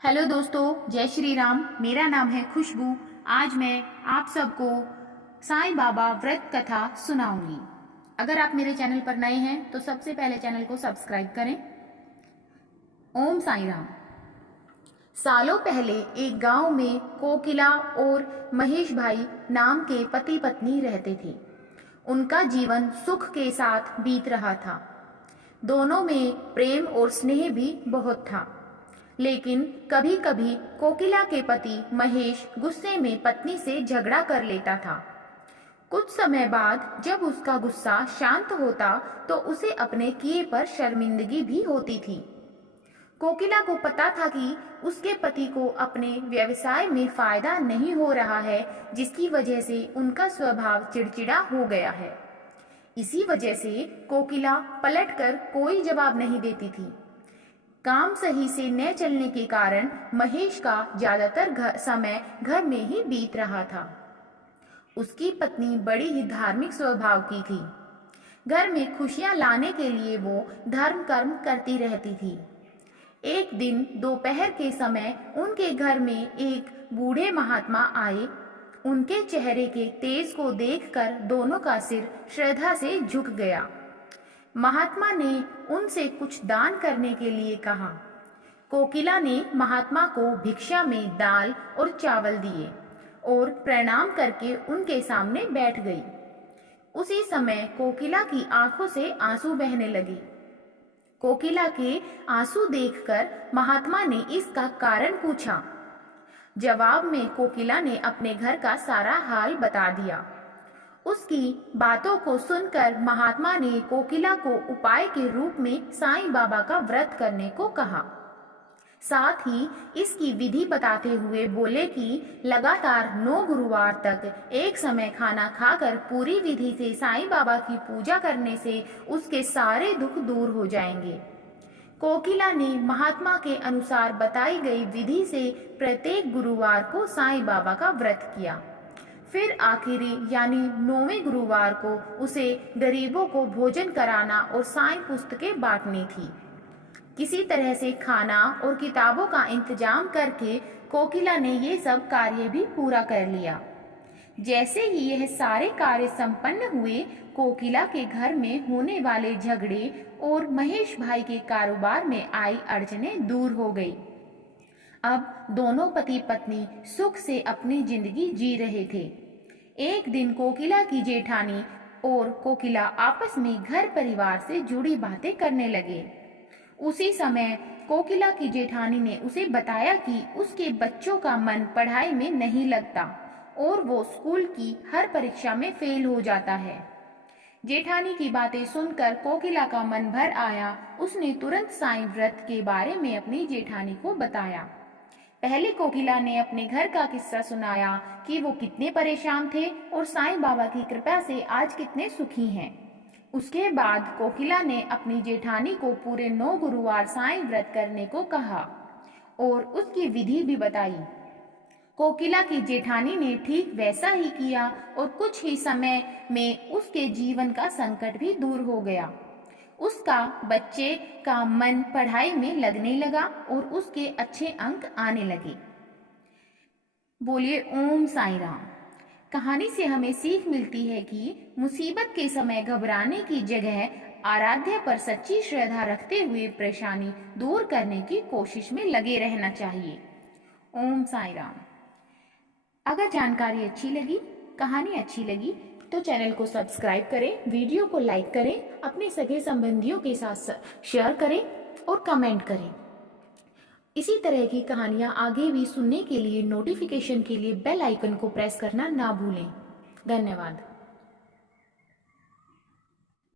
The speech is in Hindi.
हेलो दोस्तों, जय श्री राम। मेरा नाम है खुशबू। आज मैं आप सबको साईं बाबा व्रत कथा सुनाऊंगी। अगर आप मेरे चैनल पर नए हैं तो सबसे पहले चैनल को सब्सक्राइब करें। ओम साईं राम। सालों पहले एक गांव में कोकिला और महेश भाई नाम के पति पत्नी रहते थे। उनका जीवन सुख के साथ बीत रहा था। दोनों में प्रेम और स्नेह भी बहुत था। लेकिन कभी कभी कोकिला के पति महेश गुस्से में पत्नी से झगड़ा कर लेता था। कुछ समय बाद जब उसका गुस्सा शांत होता तो उसे अपने किए पर शर्मिंदगी भी होती थी। कोकिला को पता था कि उसके पति को अपने व्यवसाय में फायदा नहीं हो रहा है, जिसकी वजह से उनका स्वभाव चिड़चिड़ा हो गया है। इसी वजह से कोकिला पलटकर कोई जवाब नहीं देती थी। काम सही से न चलने के कारण महेश का ज्यादातर समय घर में ही बीत रहा था। उसकी पत्नी बड़ी ही धार्मिक स्वभाव की थी। घर में खुशियां लाने के लिए वो धर्म कर्म करती रहती थी। एक दिन दोपहर के समय उनके घर में एक बूढ़े महात्मा आए। उनके चेहरे के तेज को देखकर दोनों का सिर श्रद्धा से झुक गया। महात्मा ने उनसे कुछ दान करने के लिए कहा। कोकिला ने महात्मा को भिक्षा में दाल और चावल दिए और प्रणाम करके उनके सामने बैठ गई। उसी समय कोकिला की आंखों से आंसू बहने लगे। कोकिला के आंसू देखकर महात्मा ने इसका कारण पूछा। जवाब में कोकिला ने अपने घर का सारा हाल बता दिया। उसकी बातों को सुनकर महात्मा ने कोकिला को उपाय के रूप में साईं बाबा का व्रत करने को कहा। साथ ही इसकी विधि बताते हुए बोले कि लगातार 9 गुरुवार तक एक समय खाना खाकर पूरी विधि से साईं बाबा की पूजा करने से उसके सारे दुख दूर हो जाएंगे। कोकिला ने महात्मा के अनुसार बताई गई विधि से प्रत्येक गुरुवार को साईं बाबा का व्रत किया। फिर आखिरी यानी 9वें गुरुवार को उसे गरीबों को भोजन कराना और साईं पुस्तकें बांटनी थी। किसी तरह से खाना और किताबों का इंतजाम करके कोकिला ने ये सब कार्य भी पूरा कर लिया। जैसे ही यह सारे कार्य संपन्न हुए, कोकिला के घर में होने वाले झगड़े और महेश भाई के कारोबार में आई अड़चनें दूर हो गई। अब दोनों पति पत्नी सुख से अपनी जिंदगी जी रहे थे। एक दिन कोकिला की जेठानी और कोकिला आपस में घर परिवार से जुड़ी बातें करने लगे। उसी समय कोकिला की जेठानी ने उसे बताया कि उसके बच्चों का मन पढ़ाई में नहीं लगता और वो स्कूल की हर परीक्षा में फेल हो जाता है। जेठानी की बातें सुनकर कोकिला का मन भर आया। उसने तुरंत साईं व्रत के बारे में अपनी जेठानी को बताया। पहले कोकिला ने अपने घर का किस्सा सुनाया कि वो कितने परेशान थे और साईं बाबा की कृपा से आज कितने सुखी हैं। उसके बाद कोकिला ने अपनी जेठानी को पूरे 9 गुरुवार साईं व्रत करने को कहा और उसकी विधि भी बताई। कोकिला की जेठानी ने ठीक वैसा ही किया और कुछ ही समय में उसके जीवन का संकट भी दूर हो गया। उसका बच्चे का मन पढ़ाई में लगने लगा और उसके अच्छे अंक आने लगे। बोलिए ओम साईं राम। कहानी से हमें सीख मिलती है कि मुसीबत के समय घबराने की जगह आराध्य पर सच्ची श्रद्धा रखते हुए परेशानी दूर करने की कोशिश में लगे रहना चाहिए। ओम साईं राम। अगर जानकारी अच्छी लगी, कहानी अच्छी लगी तो चैनल को सब्सक्राइब करें, वीडियो को लाइक करें, अपने सगे संबंधियों के साथ शेयर करें और कमेंट करें। इसी तरह की कहानियां आगे भी सुनने के लिए नोटिफिकेशन के लिए बेल आइकन को प्रेस करना ना भूलें। धन्यवाद।